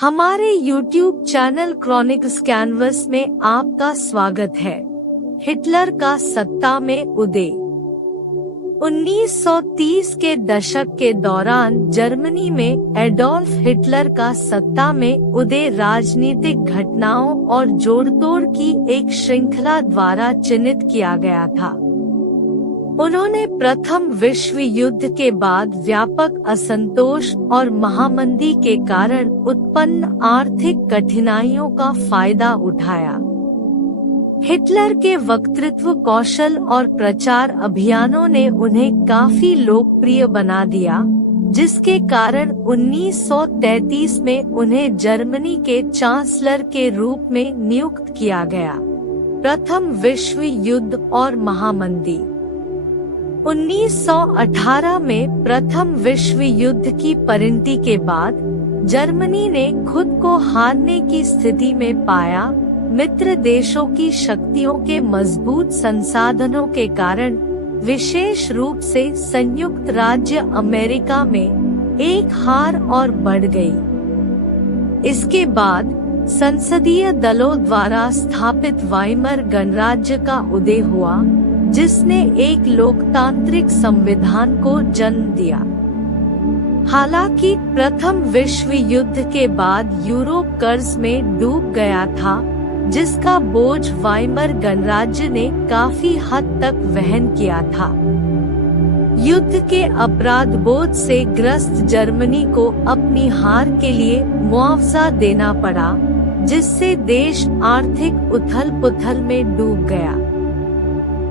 हमारे YouTube channel क्रॉनिक्स canvas में आपका स्वागत है। हिटलर का सत्ता में उदय। 1930 के दशक के दौरान जर्मनी में एडोल्फ हिटलर का सत्ता में उदय राजनीतिक घटनाओं और जोड़तोड़ की एक श्रृंखला द्वारा चिन्हित किया गया था। उन्होंने प्रथम विश्व युद्ध के बाद व्यापक असंतोष और महामंदी के कारण उत्पन्न आर्थिक कठिनाइयों का फायदा उठाया। हिटलर के वक्तृत्व कौशल और प्रचार अभियानों ने उन्हें काफी लोकप्रिय बना दिया, जिसके कारण 1933 में उन्हें जर्मनी के चांसलर के रूप में नियुक्त किया गया। प्रथम विश्व युद्ध और महामंदी। 1918 में प्रथम विश्व युद्ध की परिणति के बाद जर्मनी ने खुद को हारने की स्थिति में पाया। मित्र देशों की शक्तियों के मजबूत संसाधनों के कारण, विशेष रूप से संयुक्त राज्य अमेरिका में एक हार और बढ़ गई। इसके बाद संसदीय दलों द्वारा स्थापित वाइमर गणराज्य का उदय हुआ, जिसने एक लोकतांत्रिक संविधान को जन्म दिया। हालांकि प्रथम विश्व युद्ध के बाद यूरोप कर्ज में डूब गया था, जिसका बोझ वाइमर गणराज्य ने काफी हद तक वहन किया था। युद्ध के अपराध बोझ से ग्रस्त जर्मनी को अपनी हार के लिए मुआवजा देना पड़ा, जिससे देश आर्थिक उथल-पुथल में डूब गया।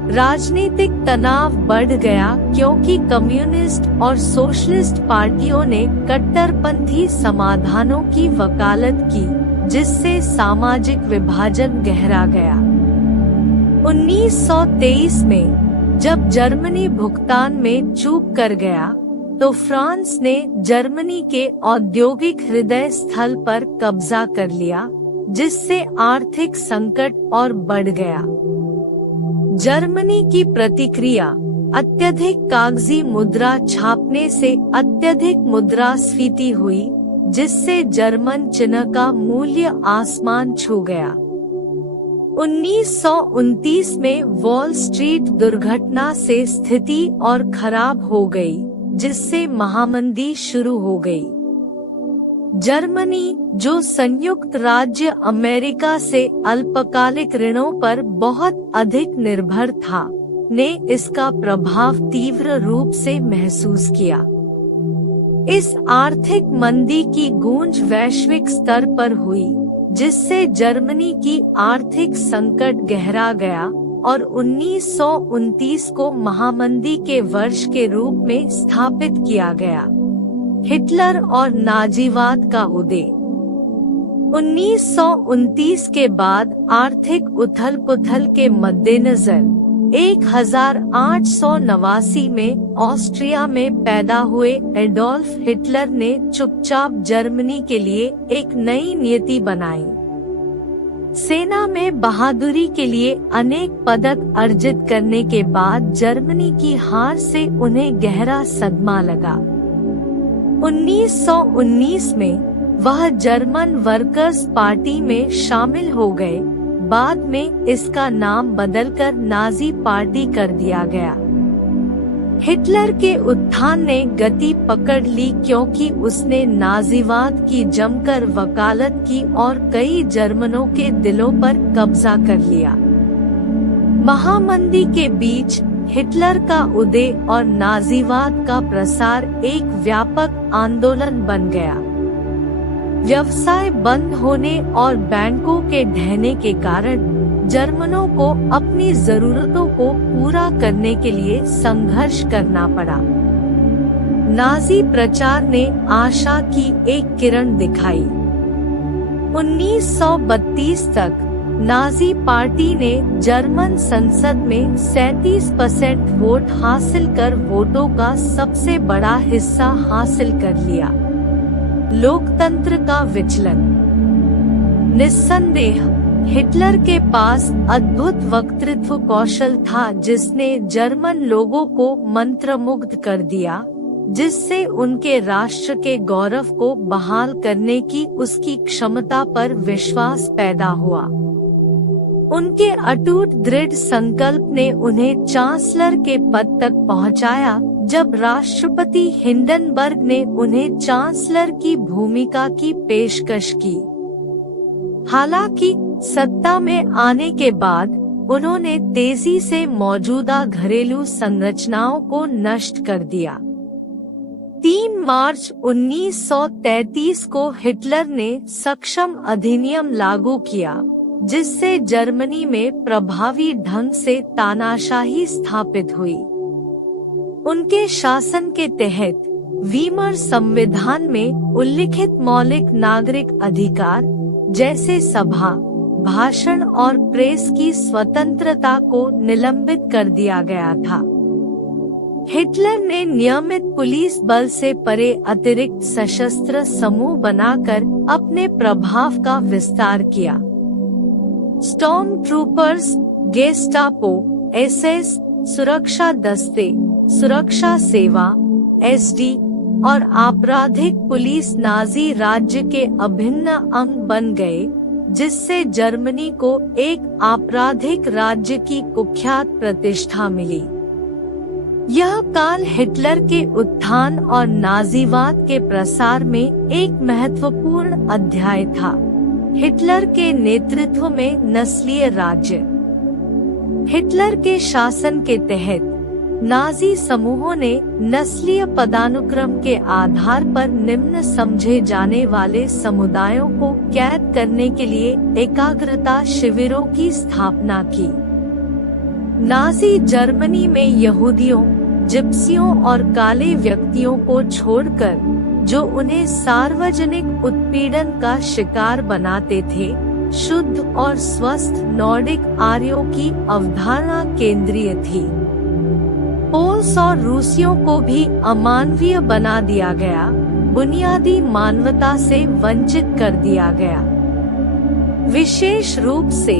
राजनीतिक तनाव बढ़ गया क्योंकि कम्युनिस्ट और सोशलिस्ट पार्टियों ने कट्टरपंथी समाधानों की वकालत की, जिससे सामाजिक विभाजन गहरा गया। 1923 में जब जर्मनी भुगतान में चूक कर गया, तो फ्रांस ने जर्मनी के औद्योगिक हृदय स्थल पर कब्जा कर लिया, जिससे आर्थिक संकट और बढ़ गया। जर्मनी की प्रतिक्रिया अत्यधिक कागजी मुद्रा छापने से अत्यधिक मुद्रास्फीति हुई, जिससे जर्मन चिन्ह का मूल्य आसमान छू गया। 1929 में वॉल स्ट्रीट दुर्घटना से स्थिति और खराब हो गई, जिससे महामंदी शुरू हो गई। जर्मनी, जो संयुक्त राज्य अमेरिका से अल्पकालिक ऋणों पर बहुत अधिक निर्भर था, ने इसका प्रभाव तीव्र रूप से महसूस किया। इस आर्थिक मंदी की गूंज वैश्विक स्तर पर हुई, जिससे जर्मनी की आर्थिक संकट गहरा गया और 1929 को महामंदी के वर्ष के रूप में स्थापित किया गया। हिटलर और नाजीवाद का उदय। 1929 के बाद आर्थिक उथल-पुथल के मद्देनजर 1889 में ऑस्ट्रिया में पैदा हुए एडोल्फ हिटलर ने चुपचाप जर्मनी के लिए एक नई नीति बनाई। सेना में बहादुरी के लिए अनेक पदक अर्जित करने के बाद जर्मनी की हार से उन्हें गहरा सदमा लगा। 1919 में वह जर्मन वर्कर्स पार्टी में शामिल हो गए। बाद में इसका नाम बदलकर नाजी पार्टी कर दिया गया। हिटलर के उत्थान ने गति पकड़ ली क्योंकि उसने नाजीवाद की जमकर वकालत की और कई जर्मनों के दिलों पर कब्जा कर लिया। महामंदी के बीच हिटलर का उदय और नाजीवाद का प्रसार एक व्यापक आंदोलन बन गया। व्यवसाय बंद होने और बैंकों के ढहने के कारण जर्मनों को अपनी जरूरतों को पूरा करने के लिए संघर्ष करना पड़ा। नाजी प्रचार ने आशा की एक किरण दिखाई। 1932 तक नाजी पार्टी ने जर्मन संसद में 37% वोट हासिल कर वोटों का सबसे बड़ा हिस्सा हासिल कर लिया। लोकतंत्र का विचलन। निस्संदेह हिटलर के पास अद्भुत वक्तृत्व कौशल था, जिसने जर्मन लोगों को मंत्रमुग्ध कर दिया। जिससे उनके राष्ट्र के गौरव को बहाल करने की उसकी क्षमता पर विश्वास पैदा हुआ। उनके अटूट दृढ़ संकल्प ने उन्हें चांसलर के पद तक पहुंचाया, जब राष्ट्रपति हिंडनबर्ग ने उन्हें चांसलर की भूमिका की पेशकश की। हालांकि सत्ता में आने के बाद उन्होंने तेजी से मौजूदा घरेलू संरचनाओं को नष्ट कर दिया। 3 मार्च 1933 को हिटलर ने सक्षम अधिनियम लागू किया, जिससे जर्मनी में प्रभावी ढंग से तानाशाही स्थापित हुई। उनके शासन के तहत वीमर संविधान में उल्लिखित मौलिक नागरिक अधिकार जैसे सभा, भाषण और प्रेस की स्वतंत्रता को निलंबित कर दिया गया था। हिटलर ने नियमित पुलिस बल से परे अतिरिक्त सशस्त्र समूह बनाकर अपने प्रभाव का विस्तार किया। स्टॉर्म ट्रूपर्स, गेस्टापो, एसएस, सुरक्षा दस्ते, सुरक्षा सेवा, एसडी और आपराधिक पुलिस नाजी राज्य के अभिन्न अंग बन गए, जिससे जर्मनी को एक आपराधिक राज्य की कुख्यात प्रतिष्ठा मिली। यह काल हिटलर के उत्थान और नाजीवाद के प्रसार में एक महत्वपूर्ण अध्याय था। हिटलर के नेतृत्व में नस्लीय राज्य। हिटलर के शासन के तहत नाजी समूहों ने नस्लीय पदानुक्रम के आधार पर निम्न समझे जाने वाले समुदायों को कैद करने के लिए एकाग्रता शिविरों की स्थापना की। नाजी जर्मनी में यहूदियों, जिप्सियों और काले व्यक्तियों को छोड़कर, जो उन्हें सार्वजनिक उत्पीड़न का शिकार बनाते थे, शुद्ध और स्वस्थ नॉर्डिक आर्यों की अवधारणा केंद्रीय थी। पोल्स और रूसियों को भी अमानवीय बना दिया गया, बुनियादी मानवता से वंचित कर दिया गया। विशेष रूप से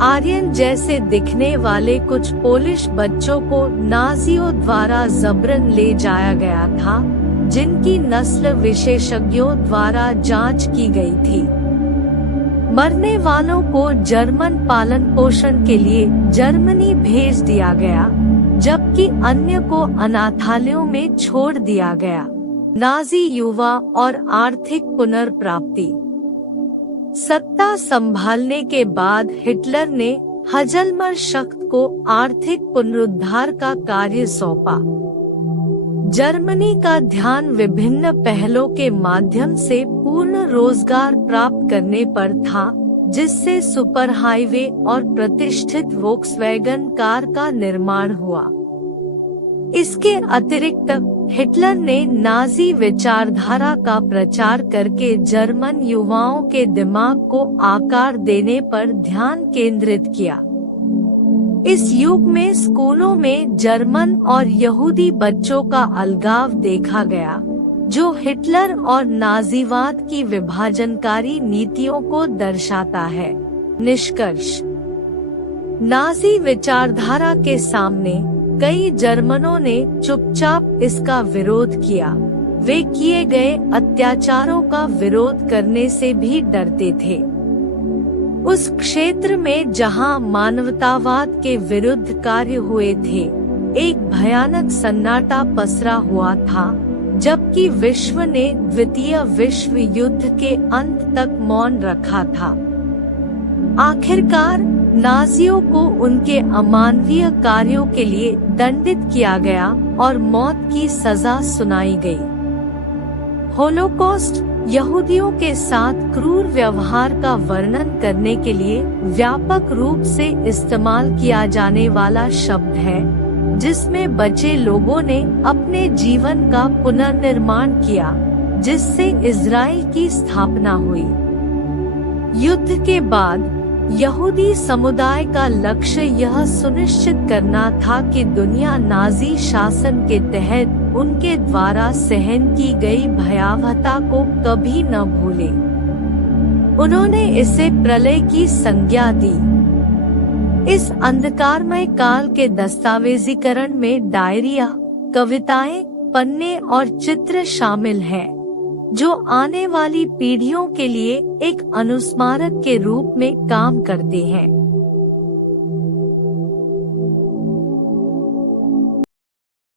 आर्यन जैसे दिखने वाले कुछ पोलिश बच्चों को नाजियों द्वारा जबरन ले जाया गया था, जिनकी नस्ल विशेषज्ञों द्वारा जांच की गई थी। मरने वालों को जर्मन पालन पोषण के लिए जर्मनी भेज दिया गया, जबकि अन्य को अनाथालयों में छोड़ दिया गया। नाजी युवा और आर्थिक पुनर्प्राप्ति। सत्ता संभालने के बाद हिटलर ने हजलमर्शख्त को आर्थिक पुनरुद्धार का कार्य सौंपा। जर्मनी का ध्यान विभिन्न पहलों के माध्यम से पूर्ण रोजगार प्राप्त करने पर था, जिससे सुपरहाईवे और प्रतिष्ठित वोक्सवैगन कार का निर्माण हुआ। इसके अतिरिक्त हिटलर ने नाजी विचारधारा का प्रचार करके जर्मन युवाओं के दिमाग को आकार देने पर ध्यान केंद्रित किया। इस युग में स्कूलों में जर्मन और यहूदी बच्चों का अलगाव देखा गया, जो हिटलर और नाजीवाद की विभाजनकारी नीतियों को दर्शाता है। निष्कर्ष: नाजी विचारधारा के सामने कई जर्मनों ने चुपचाप इसका विरोध किया। वे किए गए अत्याचारों का विरोध करने से भी डरते थे। उस क्षेत्र में जहां मानवतावाद के विरुद्ध कार्य हुए थे, एक भयानक सन्नाटा पसरा हुआ था, जबकि विश्व ने द्वितीय विश्व युद्ध के अंत तक मौन रखा था। आखिरकार नाजियों को उनके अमानवीय कार्यों के लिए दंडित किया गया और मौत की सजा सुनाई गई। होलोकॉस्ट यहूदियों के साथ क्रूर व्यवहार का वर्णन करने के लिए व्यापक रूप से इस्तेमाल किया जाने वाला शब्द है, जिसमें बचे लोगों ने अपने जीवन का पुनर्निर्माण किया, जिससे इजराइल की स्थापना हुई। युद्ध के बाद यहूदी समुदाय का लक्ष्य यह सुनिश्चित करना था कि दुनिया नाजी शासन के तहत उनके द्वारा सहन की गई भयावहता को कभी न भूले। उन्होंने इसे प्रलय की संज्ञा दी। इस अंधकारमय काल के दस्तावेजीकरण में डायरिया, कविताएं, पन्ने और चित्र शामिल हैं, जो आने वाली पीढ़ियों के लिए एक अनुस्मारक के रूप में काम करते हैं।